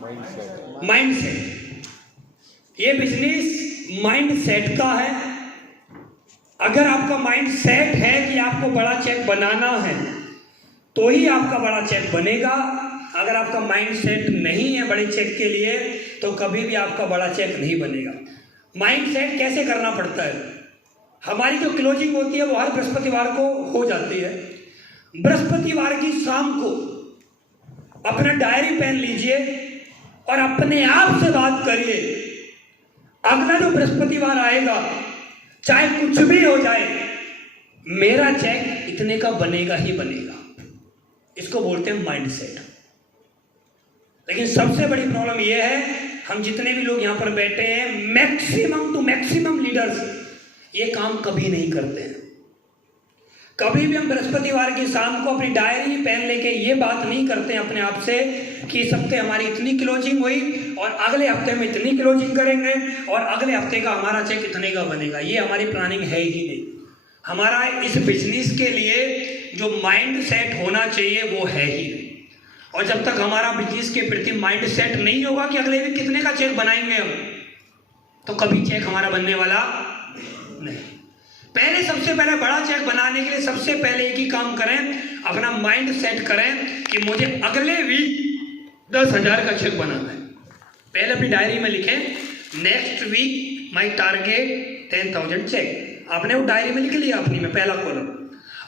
Mind set, ये business mind set का है। अगर आपका माइंड सेट है कि आपको बड़ा चेक बनाना है तो ही आपका बड़ा चेक बनेगा। अगर आपका माइंड सेट नहीं है बड़े चेक के लिए तो कभी भी आपका बड़ा चेक नहीं बनेगा। माइंड सेट कैसे करना पड़ता है? हमारी जो क्लोजिंग होती है वो हर बृहस्पतिवार को हो जाती है। बृहस्पतिवार की शाम को अपना डायरी पेन लीजिए और अपने आप से बात करिए, अगला जो बृहस्पतिवार आएगा चाहे कुछ भी हो जाए मेरा चेक इतने का बनेगा ही बनेगा। इसको बोलते हैं माइंड सेट। लेकिन सबसे बड़ी प्रॉब्लम यह है, हम जितने भी लोग यहां पर बैठे हैं, मैक्सिमम टू मैक्सिमम लीडर्स ये काम कभी नहीं करते हैं। कभी भी हम बृहस्पतिवार की शाम को अपनी डायरी पेन लेके ये बात नहीं करते हैं अपने आप से कि इस हफ्ते हमारी इतनी क्लोजिंग हुई और अगले हफ्ते में इतनी क्लोजिंग करेंगे और अगले हफ्ते का हमारा चेक इतने का बनेगा। ये हमारी प्लानिंग है ही नहीं। हमारा इस बिजनेस के लिए जो माइंड सेट होना चाहिए वो है ही नहीं। और जब तक हमारा बिजनेस के प्रति माइंड सेट नहीं होगा कि अगले वीक कितने का चेक बनाएंगे हम, तो कभी चेक हमारा बनने वाला नहीं। पहले सबसे पहले बड़ा चेक बनाने के लिए सबसे पहले एक ही काम करें, अपना माइंड सेट करें कि मुझे अगले वीक 10,000 का चेक बनाना है। पहले अपनी डायरी में लिखें next week my target 10,000 check. आपने वो डायरी में लिख लिया अपनी में पहला कॉलम।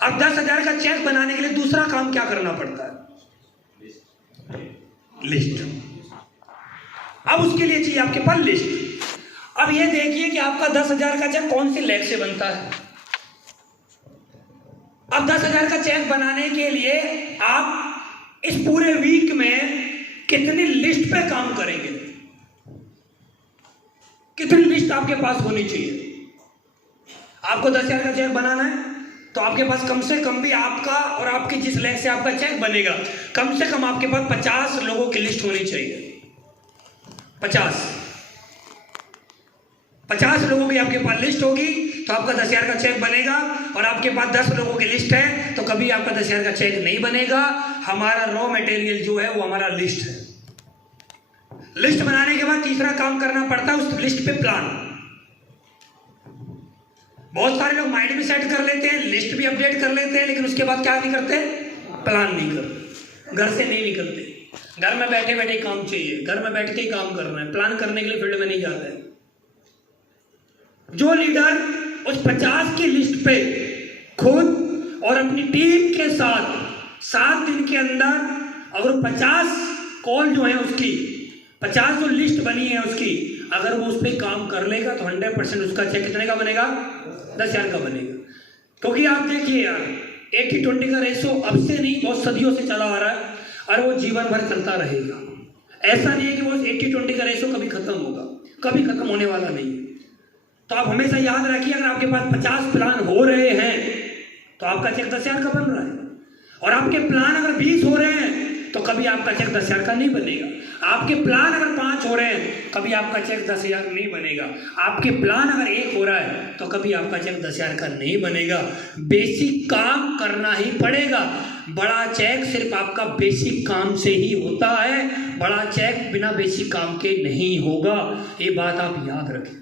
अब 10,000 का चेक बनाने के लिए दूसरा काम क्या करना पड़ता है? लिस्ट। अब उसके लिए चाहिए आपके पास लिस्ट। अब ये देखिए कि आपका 10,000 का चेक कौन सी लेग से बनता है। अब 10,000 का चेक बनाने के लिए आप इस पूरे वीक में कितनी लिस्ट पे काम करेंगे, कितनी लिस्ट आपके पास होनी चाहिए। आपको 10,000 का चेक बनाना है तो आपके पास कम से कम भी आपका और आपकी जिस लेग से आपका चेक बनेगा कम से कम आपके पास 50 लोगों की लिस्ट होनी चाहिए। 50 लोगों की आपके पास लिस्ट होगी तो आपका 10,000 का चेक बनेगा। और आपके पास 10 लोगों की लिस्ट है तो कभी आपका 10,000 का चेक नहीं बनेगा। हमारा रॉ मटेरियल जो है वो हमारा लिस्ट है। लिस्ट बनाने के बाद तीसरा काम करना पड़ता है उस लिस्ट पे प्लान। बहुत सारे लोग माइंड भी सेट कर लेते हैं, लिस्ट भी अपडेट कर लेते हैं, लेकिन उसके बाद क्या नहीं करते? प्लान नहीं करते, घर से नहीं निकलते। घर में बैठे बैठे काम चाहिए, घर में बैठ के ही काम करना है, प्लान करने के लिए फील्ड में नहीं जाते हैं। जो लीडर उस 50 की लिस्ट पे खुद और अपनी टीम के साथ 7 दिन के अंदर अगर 50 कॉल जो है उसकी 50 जो लिस्ट बनी है उसकी अगर वो उस पर काम कर लेगा तो 100% उसका चेक कितने का बनेगा? 10,000 का बनेगा। क्योंकि आप देखिए यार 80-20 का रेशो अब से नहीं बहुत सदियों से चला आ रहा है और वो जीवन भर चलता रहेगा। ऐसा नहीं है कि वो 80-20 का रेशो कभी खत्म होगा, कभी खत्म होने वाला नहीं है। तो आप हमेशा याद रखिए अगर आपके पास 50 प्लान हो रहे हैं तो आपका चेक 10,000 का बन रहा है। और आपके प्लान अगर 20 हो रहे हैं तो कभी आपका चेक 10,000 का नहीं बनेगा। आपके प्लान अगर 5 हो रहे हैं कभी आपका चेक 10,000 नहीं बनेगा। आपके प्लान अगर 1 हो रहा है तो कभी आपका चेक 10,000 का नहीं बनेगा। बेसिक काम करना ही पड़ेगा। बड़ा चेक सिर्फ आपका बेसिक काम से ही होता है, बड़ा चेक बिना बेसिक काम के नहीं होगा। ये बात आप याद रखें।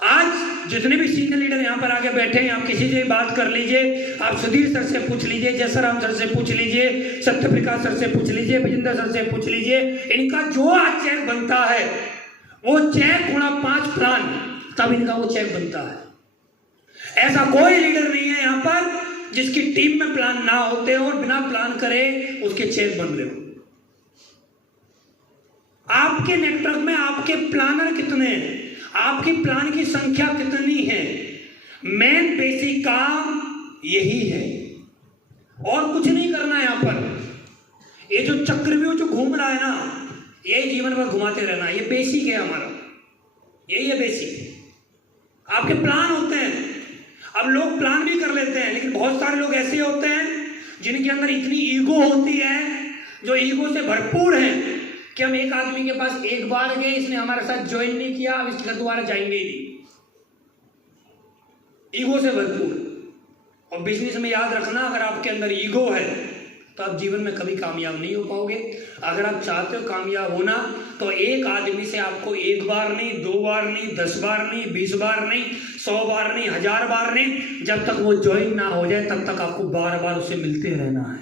आज जितने भी सीनियर लीडर यहाँ पर आके बैठे हैं आप किसी से बात कर लीजिए, आप सुधीर सर से पूछ लीजिए, जयसराम सर से पूछ लीजिए, सत्यप्रकाश सर से पूछ लीजिए, विजेंद्र सर से पूछ लीजिए, इनका जो आज चेक बनता है वो चेक गुणा 5 प्लान तब इनका वो चेक बनता है। ऐसा कोई लीडर नहीं है यहाँ पर जिसकी टीम में प्लान ना होते हो और बिना प्लान करे उसके चेक बन रहे हो। आपके नेटवर्क में आपके प्लानर कितने हैं, आपकी प्लान की संख्या कितनी है, मेन बेसिक काम यही है और कुछ नहीं करना है। यहाँ पर ये जो चक्रव्यूह जो घूम रहा है ना, यही जीवन भर घुमाते रहना, ये बेसिक है हमारा, यही है बेसिक। आपके प्लान होते हैं, अब लोग प्लान भी कर लेते हैं, लेकिन बहुत सारे लोग ऐसे होते हैं जिनके अंदर इतनी ईगो होती है, जो ईगो से भरपूर है कि हम एक आदमी के पास एक बार गए, इसने हमारे साथ ज्वाइन नहीं किया, अब इसके दोबारा जाएंगे ही नहीं। ईगो से भरपूर। और बिजनेस में याद रखना, अगर आपके अंदर ईगो है तो आप जीवन में कभी कामयाब नहीं हो पाओगे। अगर आप चाहते हो कामयाब होना तो एक आदमी से आपको 1 बार नहीं, 2 बार नहीं, 10 बार नहीं, 20 बार नहीं, 100 बार नहीं, 1000 बार नहीं, जब तक वो ज्वाइन ना हो जाए तब तक आपको बार बार उससे मिलते रहना है।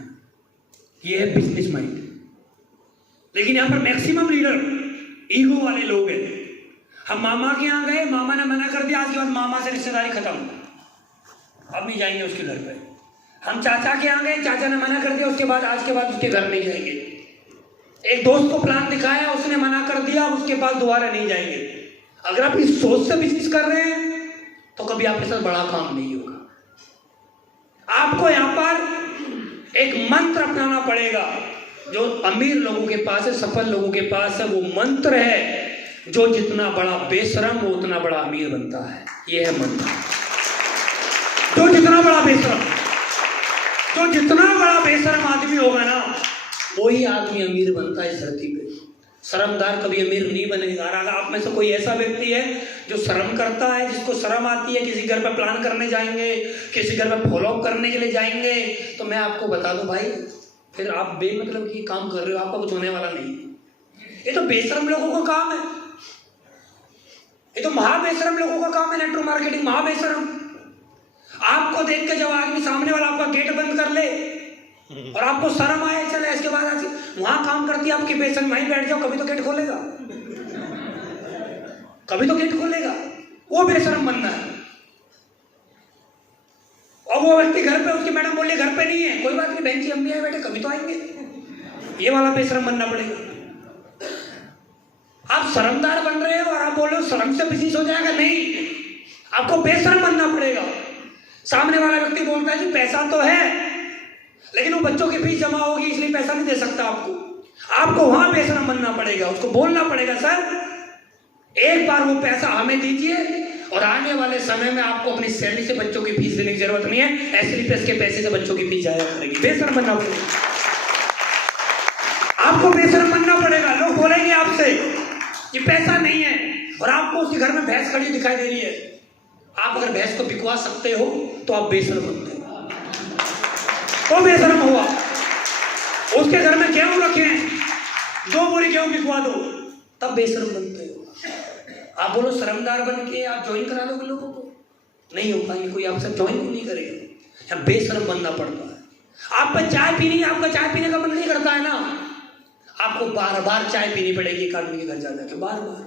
ये है बिजनेस माइंड। लेकिन यहाँ पर मैक्सिमम लीडर ईगो वाले लोग हैं। हम मामा के यहाँ गए, मामा ने मना कर दिया, आज के बाद मामा से रिश्तेदारी खत्म, अब नहीं जाएंगे उसके घर पे। हम चाचा के यहाँ गए, चाचा ने मना कर दिया, उसके बाद आज के बाद उसके घर नहीं जाएंगे। एक दोस्त को प्लान दिखाया, उसने मना कर दिया, उसके बाद दोबारा नहीं जाएंगे। अगर आप इस सोच से बिजनेस कर रहे हैं तो कभी आपके साथ बड़ा काम नहीं होगा। आपको यहाँ पर एक मंत्र अपनाना पड़ेगा जो अमीर लोगों के पास है, सफल लोगों के पास है। वो मंत्र है, जो जितना बड़ा बेशरम वो उतना बड़ा अमीर बनता है। यह है मंत्र। जो जितना बड़ा बेशरम आदमी होगा ना, वही आदमी अमीर बनता है इस धरती पे। शर्मदार कभी अमीर नहीं बनेगा। अगर आप में से कोई ऐसा व्यक्ति है जो शर्म करता है, जिसको शर्म आती है, किसी घर पे प्लान करने जाएंगे, किसी घर पे फॉलो अप करने के लिए जाएंगे, तो मैं आपको बता दूं भाई, फिर आप बेमतलब की काम कर रहे हो, आपका कुछ होने वाला नहीं। ये तो बेशरम लोगों का काम है, ये तो महाबेशरम लोगों का काम है। नेटवर्क मार्केटिंग महाबेशरम। आपको देख के जब आदमी सामने वाला आपका गेट बंद कर ले और आपको शर्म आए, चले इसके बाद आज वहां काम करती है आपकी बेशरम, वहीं बैठ जाओ, कभी तो गेट खोलेगा, कभी तो गेट खोलेगा। वो बेशरम बनना है। और वो व्यक्ति घर पे, उसकी मैडम बोलिए घर पे नहीं है, कोई बात नहीं बहन जी हम भी आए बैठे, कभी तो आएंगे। ये वाला बेशरम बनना पड़ेगा। आप शर्मदार बन रहे हो और आप बोल रहे हो शर्म से बिजनेस हो जाएगा, नहीं, आपको बेशर्म बनना पड़ेगा। सामने वाला व्यक्ति बोलता है कि पैसा तो है लेकिन वो बच्चों की फीस जमा होगी इसलिए पैसा नहीं दे सकता आपको वहां बेशर्म बनना पड़ेगा। उसको बोलना पड़ेगा सर एक बार वो पैसा हमें दीजिए और आने वाले समय में आपको अपनी सैलरी से बच्चों की फीस देने की जरूरत नहीं है, एसलीपीएस के पैसे से बच्चों की फीस जाया करेगी। बेशर्म बनना पड़ेगा, आपको बेशर्म बनना पड़ेगा। लोग बोलेंगे आपसे कि पैसा नहीं है और आपको उसके घर में भैंस खड़ी दिखाई दे रही है, आप अगर भैंस को बिकवा सकते हो तो आप बेशर्म बनते हो। तो बेशर्म हुआ। उसके घर में गेहूं रखे, 2 बोरी गेहूं बिकवा दो, तब बेशर्म बनते हो। आप बोलो शर्मदार बन के आप ज्वाइन करा लोगे लोगों को, नहीं हो पाएंगे, कोई आपसे ज्वाइन नहीं करेगा। या बेशर्म बनना पड़ता है। आप पर चाय पीनी, आपका चाय पीने का मन नहीं करता है ना, आपको बार बार चाय पीनी पड़ेगी एक आदमी के घर जाकर, बार बार।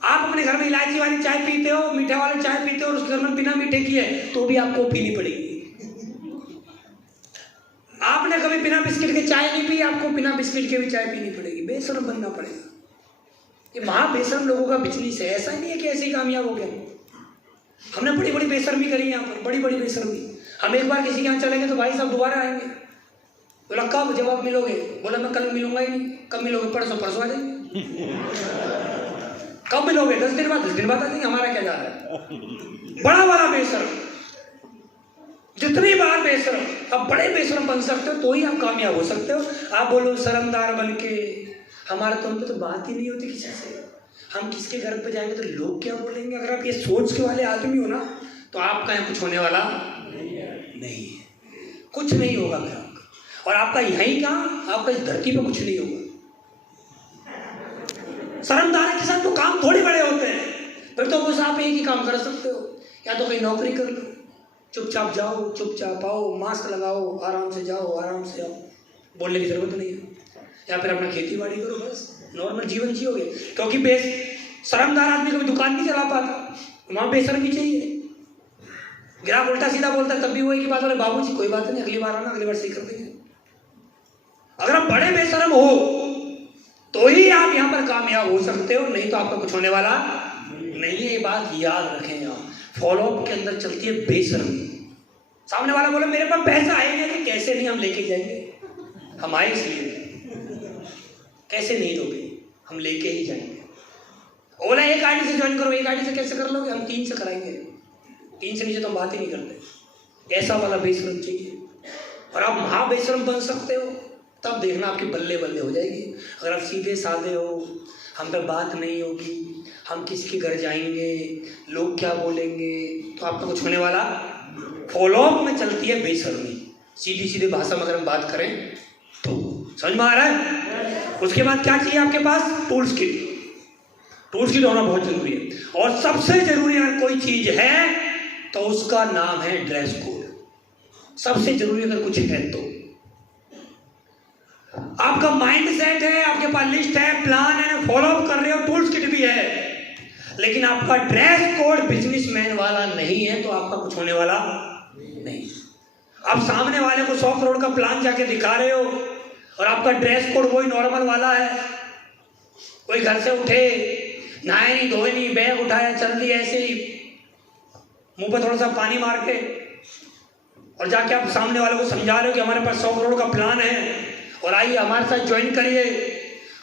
आप अपने घर में इलायची वाली चाय पीते हो, मीठे वाली चाय पीते हो और उसके घर में बिना मीठे की है तो भी आपको पीनी पड़ेगी। आपने कभी बिना बिस्किट के चाय नहीं पी, आपको बिना बिस्किट के भी चाय पीनी पड़ेगी। बेशर्म बनना पड़ेगा। ये महाबेशर्म लोगों का बिजनेस है। ऐसा नहीं है कि ऐसे ही कामयाब हो गया। हमने बड़ी बड़ी बेशर्मी करी यहाँ पर, बड़ी बड़ी बेशर्मी। हम एक बार किसी के यहाँ चलेंगे तो भाई साहब दोबारा आएंगे, बोला कब जवाब मिलोगे, बोला मैं कल मिलूंगा ही नहीं। कब मिलोगे? परसों आ जाएंगे। कब मिलोगे? 10 दिन बाद। 10 दिन बाद आ जाएंगे, हमारा क्या जा रहा है। बड़ा बड़ा बेशर्म, जितनी बार बेशर्म, अब बड़े बेशर्म बन सकते हो तो ही आप कामयाब हो सकते हो। आप बोलो शर्मदार बन के हमारा तो उन पे तो बात ही नहीं होती किसी से, हम किसके घर पे जाएंगे तो लोग क्या बोलेंगे। अगर आप ये सोच के वाले आदमी हो ना तो आपका यहाँ कुछ होने वाला नहीं है, कुछ नहीं होगा फिर आपका। और आपका यहीं कहाँ, आपका इस धरती पे कुछ नहीं होगा। शर्मदार के साथ तो काम थोड़े बड़े होते हैं, फिर तो बस आप एक ही काम कर सकते हो, या तो कहीं नौकरी कर लो, चुपचाप जाओ, चुपचाप आओ, मास्क लगाओ, आराम से जाओ, आराम से आओ, बोलने की जरूरत नहीं है। या फिर अपना खेती बाड़ी करो, बस नॉर्मल जीवन जियोगे। क्योंकि शर्मदार आदमी कभी दुकान नहीं चला पाता, वहाँ बेशर्मी चाहिए। ग्राहक उल्टा सीधा बोलता है तब भी वही की बात, बोले बाबूजी कोई बात नहीं, अगली बार आना, अगली बार सही कर देंगे। अगर आप बड़े बेशर्म हो तो ही आप यहाँ पर कामयाब हो सकते हो, नहीं तो आपका कुछ होने वाला नहीं है। ये बात याद रखें। आप फॉलो अप के अंदर चलती है बेशर्मी। सामने वाला बोले मेरे पास पैसा आएगा कि कैसे नहीं, हम लेके जाएंगे, हम आए इसलिए, कैसे नहीं दोगे, हम लेके ही जाएंगे। बोला एक आईडी से ज्वाइन करो, एक आईडी से कैसे कर लोगे, हम 3 से कराएंगे, 3 से नीचे तो हम बात ही नहीं करते। ऐसा वाला बेशर्म चाहिए। और आप महाबेशर्म बन सकते हो, तब देखना आपकी बल्ले बल्ले हो जाएगी। अगर आप सीधे साधे हो, हम पे बात नहीं होगी, हम किसके घर जाएंगे, लोग क्या बोलेंगे, तो आपका कुछ होने वाला। फॉलो अप में चलती है बेशर्मी। सीधी सीधी भाषा में अगर हम बात करें तो समझ में आ रहा है। उसके बाद क्या चाहिए आपके पास? Tools kit. टूल्स किट होना बहुत जरूरी है। और सबसे जरूरी अगर कोई चीज है तो उसका नाम है ड्रेस कोड। सबसे जरूरी अगर कुछ है तो आपका माइंड सेट है, आपके पास लिस्ट है, प्लान है, फॉलो अप कर रहे हो, टूल्स किट भी है, लेकिन आपका ड्रेस कोड बिजनेसमैन वाला नहीं है तो आपका कुछ होने वाला नहीं। आप सामने वाले को 100 करोड़ का प्लान जाके दिखा रहे हो और आपका ड्रेस कोड वही नॉर्मल वाला है। कोई घर से उठे, नहाए नहीं, धोए नहीं, बैग उठाया, चल दिया ऐसे ही मुंह पर थोड़ा सा पानी मार के, और जाके आप सामने वाले को समझा रहे हो कि हमारे पास 100 करोड़ का प्लान है और आइए हमारे साथ ज्वाइन करिए,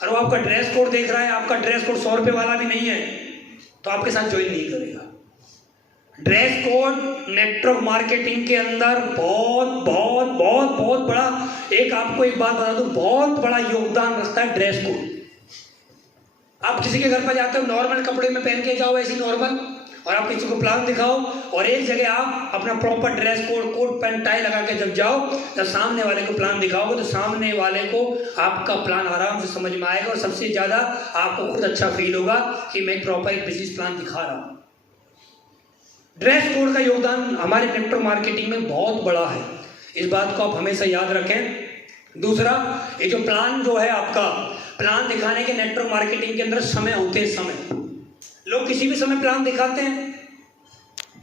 और वो आपका ड्रेस कोड देख रहा है, आपका ड्रेस कोड 100 रुपये वाला भी नहीं है तो आपके साथ ज्वाइन नहीं करेगा। ड्रेस कोड नेटवर्क मार्केटिंग के अंदर बहुत बहुत बहुत बहुत बड़ा, एक आपको एक बात बता दूं, बहुत बड़ा योगदान रखता है ड्रेस कोड। आप किसी के घर पर जाते हो, नॉर्मल कपड़े में पहन के जाओ ऐसी नॉर्मल, और आप किसी को प्लान दिखाओ और एक जगह आप अपना proper dress code, coat pant tie लगा के जब जाओ, जब सामने वाले को प्लान दिखाओगे तो सामने वाले को आपका प्लान आराम से समझ में आएगा और सबसे ज़्यादा आपको खुद अच्छा फील होगा कि मैं प्रॉपर एक बिजनेस प्लान दिखा रहा हूँ। ड्रेस कोड का योगदान हमारे नेटवर्क मार्केटिंग में बहुत बड़ा है, इस बात को आप हमेशा याद रखें। दूसरा, ये जो प्लान जो है आपका, प्लान दिखाने के नेटवर्क मार्केटिंग के अंदर समय होते हैं। समय लोग किसी भी समय प्लान दिखाते हैं,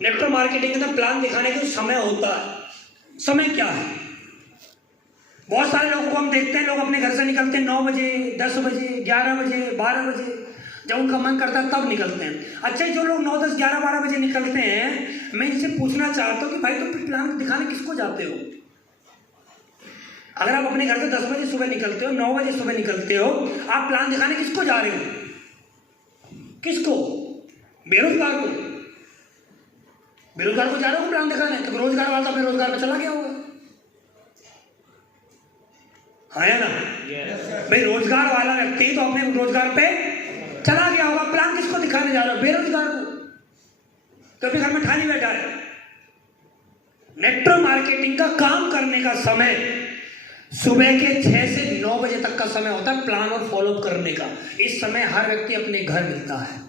नेटवर्क मार्केटिंग के अंदर प्लान दिखाने का समय होता है। समय क्या है? बहुत सारे लोगों को हम देखते हैं, लोग अपने घर से निकलते हैं 9 बजे, 10 बजे, 11 बजे, 12 बजे, जब उनका मन करता है तब निकलते हैं। अच्छा, जो लोग 9, 10, 11, 12 बजे निकलते हैं, मैं इनसे पूछना चाहता हूँ कि भाई तुम प्लान दिखाने किसको जाते हो? अगर आप अपने घर से 10 बजे सुबह निकलते हो, 9 बजे सुबह निकलते हो, आप प्लान दिखाने किसको जा रहे हो? किसको? बेरोजगार को। बेरोजगार को जा रहे हो प्लान दिखाने, तो रोजगार वाला अपने रोजगार पे चला गया होगा, है ना? भाई रोजगार वाला व्यक्ति तो अपने रोजगार पे चला गया होगा, प्लान किसको दिखाने जा रहे हो? बेरोजगार को, तो अपने घर में खाली बैठा है। नेटवर्क मार्केटिंग का काम करने का समय सुबह के 6 से 9 बजे तक का समय होता है प्लान और फॉलोअप करने का। इस समय हर व्यक्ति अपने घर मिलता है,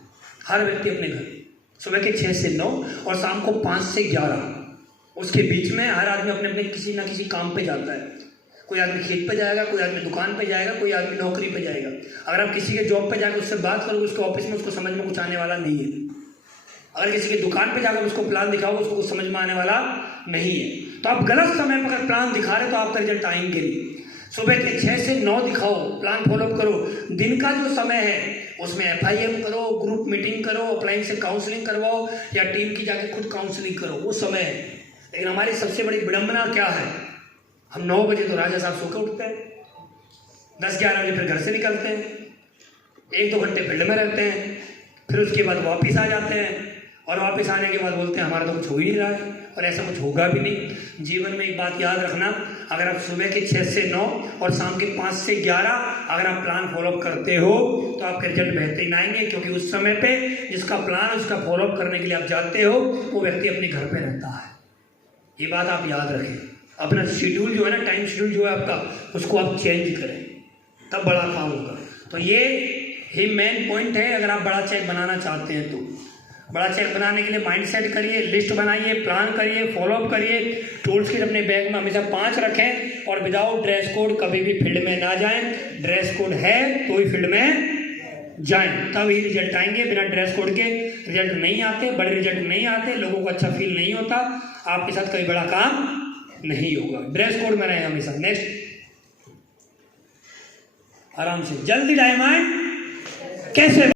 हर व्यक्ति अपने घर, सुबह के 6 से 9 और शाम को 5 से 11, उसके बीच में हर आदमी अपने अपने किसी ना किसी काम पे जाता है। कोई आदमी खेत पे जाएगा, कोई आदमी दुकान पे जाएगा, कोई आदमी नौकरी पे जाएगा। अगर आप किसी के जॉब पे जाकर उससे बात करोगे, उसके ऑफिस में उसको समझ में कुछ आने वाला नहीं है। अगर किसी की दुकान पे जाकर उसको प्लान दिखाओगे, उसको कुछ समझ में आने वाला नहीं है। तो आप गलत समय पर अगर प्लान दिखा रहे हो तो आपका रिजल्ट आएंगे नहीं। सुबह के 6 से 9 दिखाओ, प्लान फॉलोअप करो। दिन का जो समय है उसमें FIM करो, ग्रुप मीटिंग करो, ऑफलाइन से काउंसलिंग करवाओ या टीम की जाके खुद काउंसलिंग करो, वो समय है। लेकिन हमारी सबसे बड़ी विडंबना क्या है? हम 9 बजे तो राजा साहब सो के उठते हैं, 10-11 बजे फिर घर से निकलते हैं, 1-2 घंटे फील्ड में रहते हैं, फिर उसके बाद वापस आ जाते हैं, और वापस आने के बाद बोलते हैं हमारा तो कुछ हो ही नहीं रहा है, और ऐसा कुछ होगा भी नहीं। जीवन में एक बात याद रखना, अगर आप सुबह के 6 से 9 और शाम के 5 से 11 अगर आप प्लान फॉलोअप करते हो तो आपके रिजल्ट बेहतरीन आएंगे, क्योंकि उस समय पे जिसका प्लान उसका फॉलोअप करने के लिए आप जाते हो वो व्यक्ति अपने घर पे रहता है। ये बात आप याद रखें। अपना शेड्यूल जो है ना, टाइम शेड्यूल जो है आपका, उसको आप चेंज करें, तब बड़ा काम होगा। तो ये ही मेन पॉइंट है। अगर आप बड़ा चेक बनाना चाहते हैं तो बड़ा चेक बनाने के लिए माइंड सेट करिए, लिस्ट बनाइए, प्लान करिए, फॉलोअप करिए। टूल्स किट अपने बैग में हमेशा 5 रखें, और विदाउट ड्रेस कोड कभी भी फील्ड में ना जाएं। ड्रेस कोड है तो ही फील्ड में जाएं, तब ही रिजल्ट आएंगे। बिना ड्रेस कोड के रिजल्ट नहीं आते, बड़े रिजल्ट नहीं आते, लोगों को अच्छा फील नहीं होता, आपके साथ कोई बड़ा काम नहीं होगा। ड्रेस कोड में रहे हमेशा। नेक्स्ट, आराम से, जल्दी डायमंड कैसे